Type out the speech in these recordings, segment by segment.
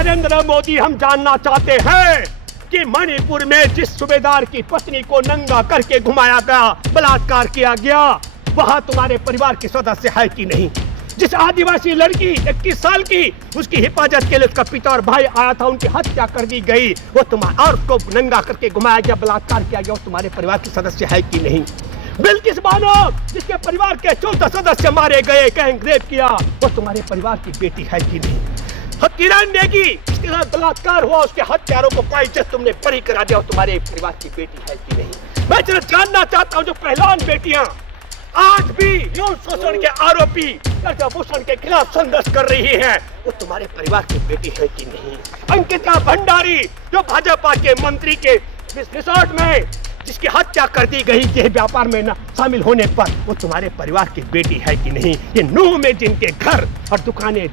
नरेंद्र मोदी, हम जानना चाहते हैं कि मणिपुर में जिस सूबेदार की पत्नी को नंगा करके घुमाया गया, बलात्कार किया गया, वहां तुम्हारे परिवार के सदस्य है कि नहीं? जिस आदिवासी लड़की 21 साल की, उसकी हिफाजत के लिए उसका पिता और भाई आया था, उनकी हत्या कर दी गई, वो तुम्हारा और उसको नंगा करके घुमाया गया, बलात्कार किया गया, वो तुम्हारे परिवार के सदस्य है कि नहीं? बिल्किस बानो, जिसके परिवार के 14 सदस्य मारे गए, गैंग रेप किया, वो तुम्हारे परिवार की बेटी है कि नहीं? किरण नेगी, जिसके साथ बलात्कार हुआ, उसके हत्यारों को पाइजत तुमने बरी करा दिया, तुम्हारे परिवार की बेटी है कि नहीं? मैं जरा जानना चाहता हूँ, जो पहलवान बेटियां आज भी यौन शोषण के आरोपी ब्रजभूषण के खिलाफ संघर्ष कर रही हैं, वो तुम्हारे परिवार की बेटी है कि नहीं? अंकिता भंडारी, जो भाजपा के मंत्री के रिसोर्ट में जिसकी हत्या कर दी गई के व्यापार में न शामिल होने पर, वो तुम्हारे परिवार की बेटी है कि नहीं? ये नूह में जिनके घर और दुकानें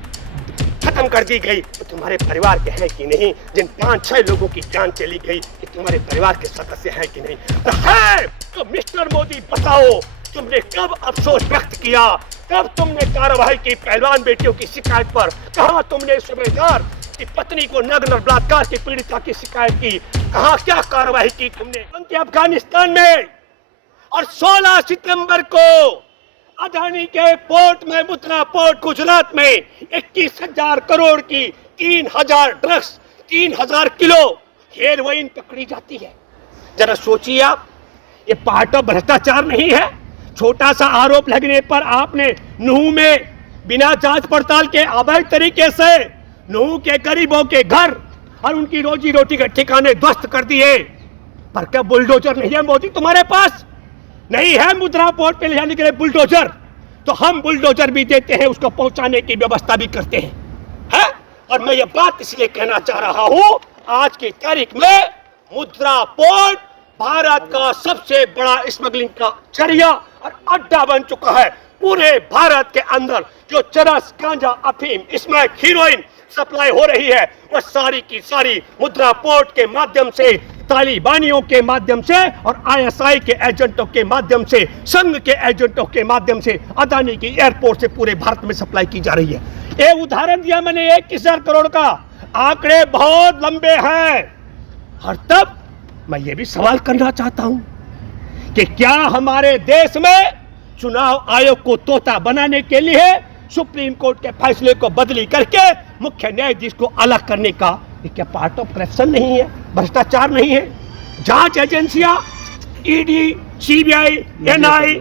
खत्म कर दी गई, तो तुम्हारे परिवार के हैं कि नहीं? जिन 5-6 लोगों की जान चली गई, कि तुम्हारे परिवार के सदस्य हैं कि नहीं? है तो मिस्टर मोदी, बताओ तुमने कब अफसोस व्यक्त किया, कब तुमने कार्रवाई की पहलवान बेटियों की शिकायत पर? कहां तुमने सूबेदार की पत्नी को नग्न बलात्कार की पीड़िता की शिकायत की? कहां क्या कार्रवाई की तुमने? अफगानिस्तान में और 16 सितंबर को अदानी के पोर्ट में, मुद्रा पोर्ट गुजरात में 21,000 करोड़ की 3,000 ड्रग्स, 3,000 किलो हेरोइन पकड़ी जाती है। जरा सोचिए आप, ये पार्ट ऑफ भ्रष्टाचार नहीं है? छोटा सा आरोप लगने पर आपने नूह में बिना जांच पड़ताल के अवैध तरीके से नूह के गरीबों के घर और उनकी रोजी रोटी के ठिकाने ध्वस्त कर दिए। पर क्या बुलडोजर नहीं है मोदी तुम्हारे पास? नहीं है मुद्रा पोर्ट पे ले जाने के लिए बुलडोजर? तो हम बुलडोजर भी देते हैं, उसको पहुंचाने की व्यवस्था भी करते हैं, है? और मैं ये बात इसलिए कहना चाह रहा हूं, आज की तारीख में मुद्रा पोर्ट भारत का सबसे बड़ा स्मगलिंग का जरिया और अड्डा बन चुका है। पूरे भारत के अंदर जो चरस, गांजा, अफीम, स्मैक, हीरोइन सप्लाई हो रही है, वह सारी की सारी मुद्रा पोर्ट के माध्यम से, तालिबानियों के माध्यम से और आईएसआई के एजेंटों के माध्यम से, संघ के एजेंटों के माध्यम से अदानी की एयरपोर्ट से पूरे भारत में सप्लाई की जा रही है। एक उदाहरण दिया मैंने 21,000 करोड़ का, आंकड़े बहुत लंबे हैं। और तब मैं ये भी सवाल करना चाहता हूं कि क्या हमारे देश में चुनाव आयोग को तोता बनाने के लिए सुप्रीम कोर्ट के फैसले को बदली करके मुख्य न्यायाधीश को अलग करने का, ये क्या पार्ट ऑफ करप्शन नहीं है, भ्रष्टाचार नहीं है? जांच एजेंसियां, ईडी, सीबीआई, एनआई,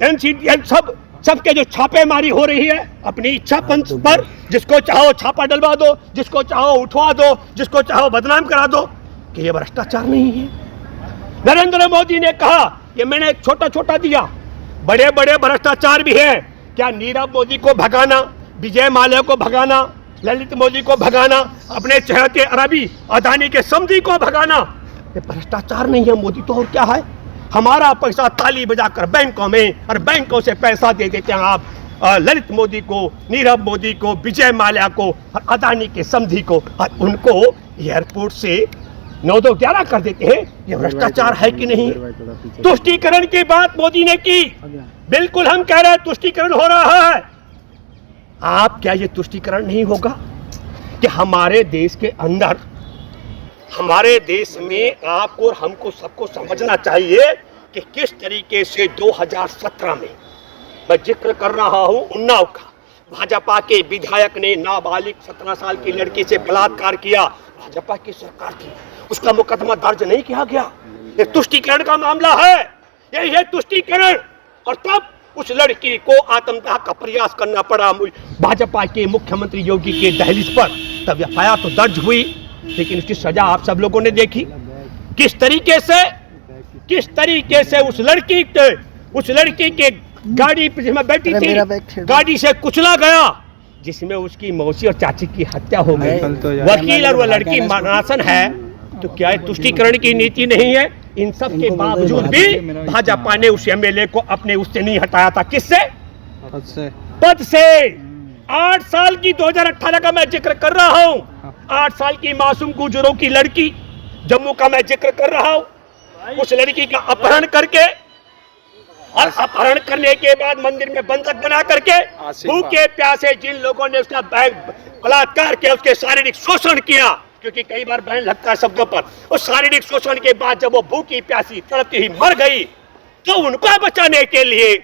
एनसीबी, सबके जो छापेमारी हो रही है अपनी इच्छा पर, जिसको चाहो छापा डलवा दो, जिसको चाहो उठवा दो, जिसको चाहो बदनाम करा दो, कि ये भ्रष्टाचार नहीं है? नरेंद्र मोदी ने कहा, ये मैंने छोटा छोटा दिया, बड़े बड़े भ्रष्टाचार भी है। क्या नीरव मोदी को भगाना, विजय माल्या को भगाना, ललित मोदी को भगाना, अपने चहेते अरबी अदानी के समधी को भगाना, ये भ्रष्टाचार नहीं है मोदी? तो और क्या है? हमारा पैसा ताली बजाकर बैंकों में, और बैंकों से पैसा दे देते हैं आप ललित मोदी को, नीरव मोदी को, विजय माल्या को और अदानी के समधी को, और उनको एयरपोर्ट से 9-11 कर देते हैं। ये भ्रष्टाचार है कि नहीं? तुष्टीकरण की बात मोदी ने की, बिल्कुल हम कह रहे हैं तुष्टीकरण हो रहा है। आप क्या ये तुष्टीकरण नहीं होगा कि हमारे देश के अंदर, हमारे देश में आपको और हमको सबको समझना चाहिए कि किस तरीके से 2017 में, मैं जिक्र कर रहा हूं उन्नाव का, भाजपा के विधायक ने नाबालिग 17 साल की लड़की से बलात्कार किया, भाजपा की सरकार थी, उसका मुकदमा दर्ज नहीं किया गया। ये तुष्टीकरण का मामला है, यही है तुष्टीकरण। और तब उस लड़की को आत्मदाह का प्रयास करना पड़ा भाजपा के मुख्यमंत्री योगी के दहलीज पर। तब एफआईआर तो दर्ज हुई, लेकिन उसकी सजा आप सब लोगों ने देखी। किस तरीके से उस लड़की के गाड़ी जिसमें बैठी थी, गाड़ी से कुचला गया, जिसमें उसकी मौसी और चाची की हत्या हो गई। वकील और वो लड़की मरणासन है, तो क्या है तुष्टीकरण की नीति नहीं है? इन सब के बावजूद भी भाजपा ने उस एमएलए को अपने उससे नहीं हटाया था। किससे? पद से। 8 साल की 2018 का मैं जिक्र कर रहा हूँ, 8 साल की मासूम गुजरों की लड़की जम्मू का मैं जिक्र कर रहा हूँ। उस लड़की का अपहरण करके और अपहरण करने के बाद मंदिर में बंधक बना करके भूखे प्यासे जिन लोगों ने उसका बलात्कार किया, उसके शारीरिक शोषण किया, क्योंकि कई बार बहन लगता है शब्दों पर, उस शारीरिक शोषण के बाद जब वो भूखी प्यासी तड़पती ही मर गई, तो उनको बचाने के लिए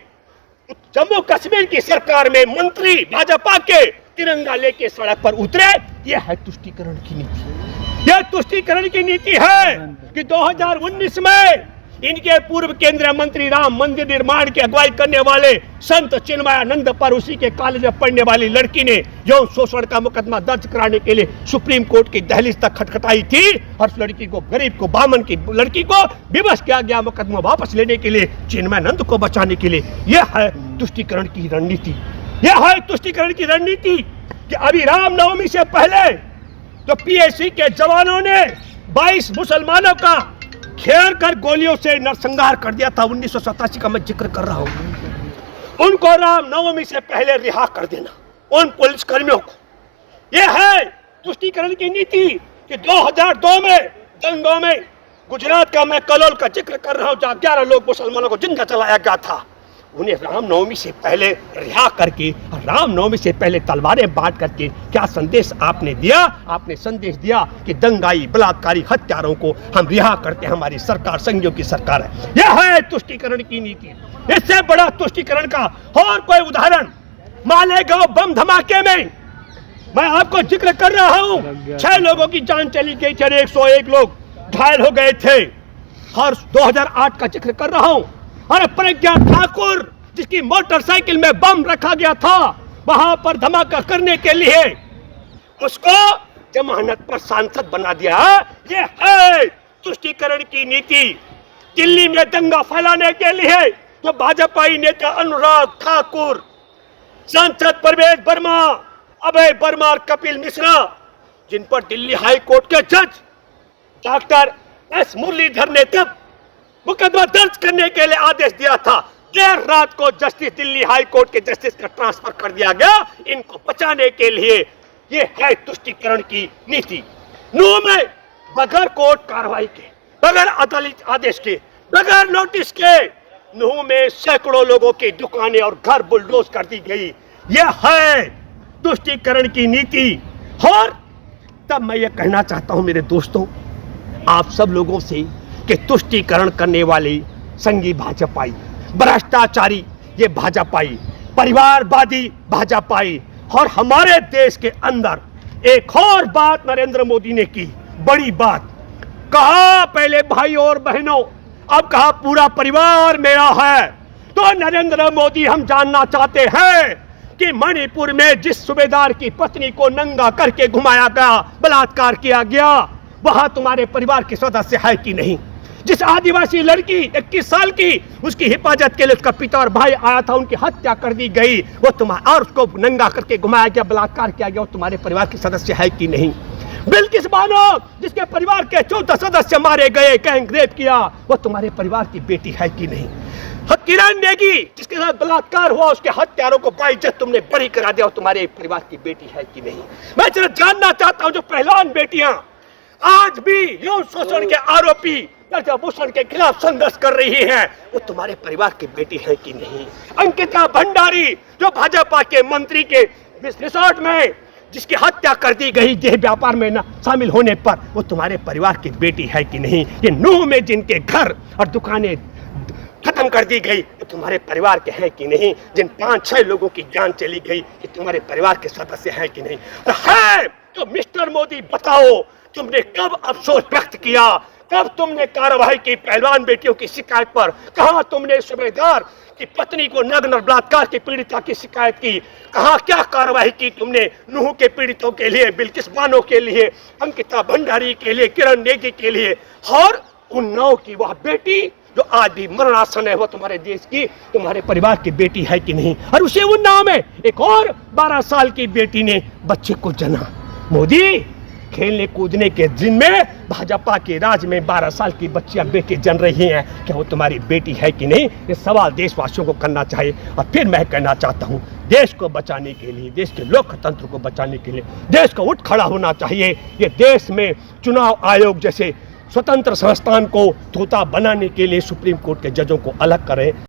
जम्मू कश्मीर की सरकार में मंत्री भाजपा के तिरंगा लेके सड़क पर उतरे। यह है तुष्टीकरण की नीति। यह तुष्टीकरण की नीति है कि 2019 में इनके पूर्व केंद्रीय मंत्री राम मंदिर निर्माण की अगुवाई करने वाले संत चिन्मयानंद पर उसी के कॉलेज में पढ़ने वाली लड़की ने यौन शोषण का मुकदमा दर्ज कराने के लिए सुप्रीम कोर्ट की दहलीज तक खटखटाई थी, और उस लड़की को, गरीब को, बामन की लड़की को विवश किया गया मुकदमा वापस लेने के लिए, चिन्मयानंद को बचाने के लिए। यह है तुष्टीकरण की रणनीति। यह है तुष्टीकरण की रणनीति कि अभी रामनवमी से पहले तो पीएसी के जवानों ने 22 मुसलमानों का घेर कर गोलियों से नरसंहार कर दिया था। 1987 का मैं जिक्र कर रहा हूं। उनको रामनवमी से पहले रिहा कर देना, उन पुलिस कर्मियों को। यह है तुष्टीकरण की नीति कि 2002 में दंगों में गुजरात का मैं कलोल का जिक्र कर रहा हूं, जहां 11 लोग मुसलमानों को जिंदा जलाया गया था, उन्हें रामनवमी से पहले रिहा करके, रामनवमी से पहले तलवारें बांट करके क्या संदेश आपने दिया? आपने संदेश दिया कि दंगाई बलात्कारी हत्यारों को हम रिहा करते हैं, हमारी सरकार संघियों की सरकार है। यह है तुष्टीकरण की नीति। इससे बड़ा तुष्टीकरण का और कोई उदाहरण मालेगांव बम धमाके में मैं आपको जिक्र कर रहा हूं। 6 लोगों की जान चली गई थी, 101 लोग घायल हो गए थे। और 2008 का जिक्र कर रहा हूं। और प्रज्ञा ठाकुर जिसकी मोटरसाइकिल में बम रखा गया था, वहां पर धमाका करने के लिए उसको जमानत पर सांसद बना दिया। ये है तुष्टीकरण की नीति। दिल्ली में दंगा फैलाने के लिए जो भाजपाई नेता अनुराग ठाकुर, सांसद परवेज वर्मा, अभय वर्मा और कपिल मिश्रा, जिन पर दिल्ली हाई कोर्ट के जज डॉक्टर एस मुरलीधर ने तब मुकदमा दर्ज करने के लिए आदेश दिया था, देर रात को जस्टिस दिल्ली हाई कोर्ट के जस्टिस का ट्रांसफर कर दिया गया इनको बचाने के लिए। ये है तुष्टीकरण की नीति। नूह में बगैर कोर्ट कार्रवाई के, बगैर अदालत आदेश के, बगैर नोटिस के नूह में सैकड़ों लोगों की दुकानें और घर बुलडोज कर दी गई। यह है तुष्टीकरण की नीति। और तब मैं ये कहना चाहता हूं मेरे दोस्तों, आप सब लोगों से कि तुष्टीकरण करने वाले संघी भाजपाई, भ्रष्टाचारी ये भाजपाई, परिवारवादी भाजपाई, और हमारे देश के अंदर एक और बात नरेंद्र मोदी ने की, बड़ी बात कहा, पहले भाई और बहनों, अब कहा पूरा परिवार मेरा है। तो नरेंद्र मोदी, हम जानना चाहते हैं कि मणिपुर में जिस सूबेदार की पत्नी को नंगा करके घुमाया गया, बलात्कार किया गया, वहां तुम्हारे परिवार के सदस्य है कि नहीं? जिस आदिवासी लड़की 21 साल की, उसकी हिफाजत के लिए उसका पिता और भाई आया था, उनकी हत्या कर दी गई, वो तुम्हारा, और उसको नंगा करके घुमाया गया, बलात्कार किया गया, वो तुम्हारे परिवार के सदस्य है कि नहीं? बिल्किस बानो जिसके परिवार के 14 सदस्य मारे गए, गैंग रेप किया, वो तुम्हारे परिवार की बेटी है कि नहीं? किरण नेगी जिसके साथ बलात्कार हुआ, उसके हत्यारों को बाइज्जत तुमने बरी करा दिया, वो तुम्हारे परिवार की बेटी है कि नहीं? मैं सिर्फ जानना चाहता हूं, जो पहलवान बेटियां आज भी यौन शोषण के आरोपी भूषण के खिलाफ संघर्ष कर रही हैं, वो तुम्हारे परिवार की बेटी है कि नहीं? अंकिता भंडारी जो भाजपा के मंत्री के रिसोर्ट में जिसकी हत्या कर दी गई देह व्यापार में न शामिल होने पर, वो तुम्हारे परिवार की बेटी है कि नहीं? ये नूह में जिनके घर और दुकानें खत्म कर दी गई, ये तुम्हारे परिवार के हैं कि नहीं? जिन 5-6 लोगों की जान चली गई, ये तुम्हारे परिवार के सदस्य हैं कि नहीं? है तो मिस्टर मोदी बताओ, तुमने कब अफसोस व्यक्त किया, कब तुमने कार्रवाई की पहलवान बेटियों की शिकायत पर? कहां तुमने सूबेदार की पत्नी को नग्न बलात्कार की पीड़िता की शिकायत की? कहां क्या कार्रवाई की तुमने नूह के पीड़ितों के लिए, बिल्किस बानो के लिए, अंकिता भंडारी के लिए, किरण नेगी के लिए, और उन्नाव की वह बेटी जो आज भी मरणासन है, वो तुम्हारे देश की, तुम्हारे परिवार की बेटी है कि नहीं? और उसी उन्नाव में एक और 12 साल की बेटी ने बच्चे को जना। मोदी, खेलने कूदने के दिन में भाजपा के राज में 12 साल की बच्चियां बेटी जन रही हैं, क्या वो तुम्हारी बेटी है कि नहीं? ये सवाल देशवासियों को करना चाहिए। और फिर मैं कहना चाहता हूं, देश को बचाने के लिए, देश के लोकतंत्र को बचाने के लिए देश को उठ खड़ा होना चाहिए। ये देश में चुनाव आयोग जैसे स्वतंत्र संस्थान को धोता बनाने के लिए सुप्रीम कोर्ट के जजों को अलग करें।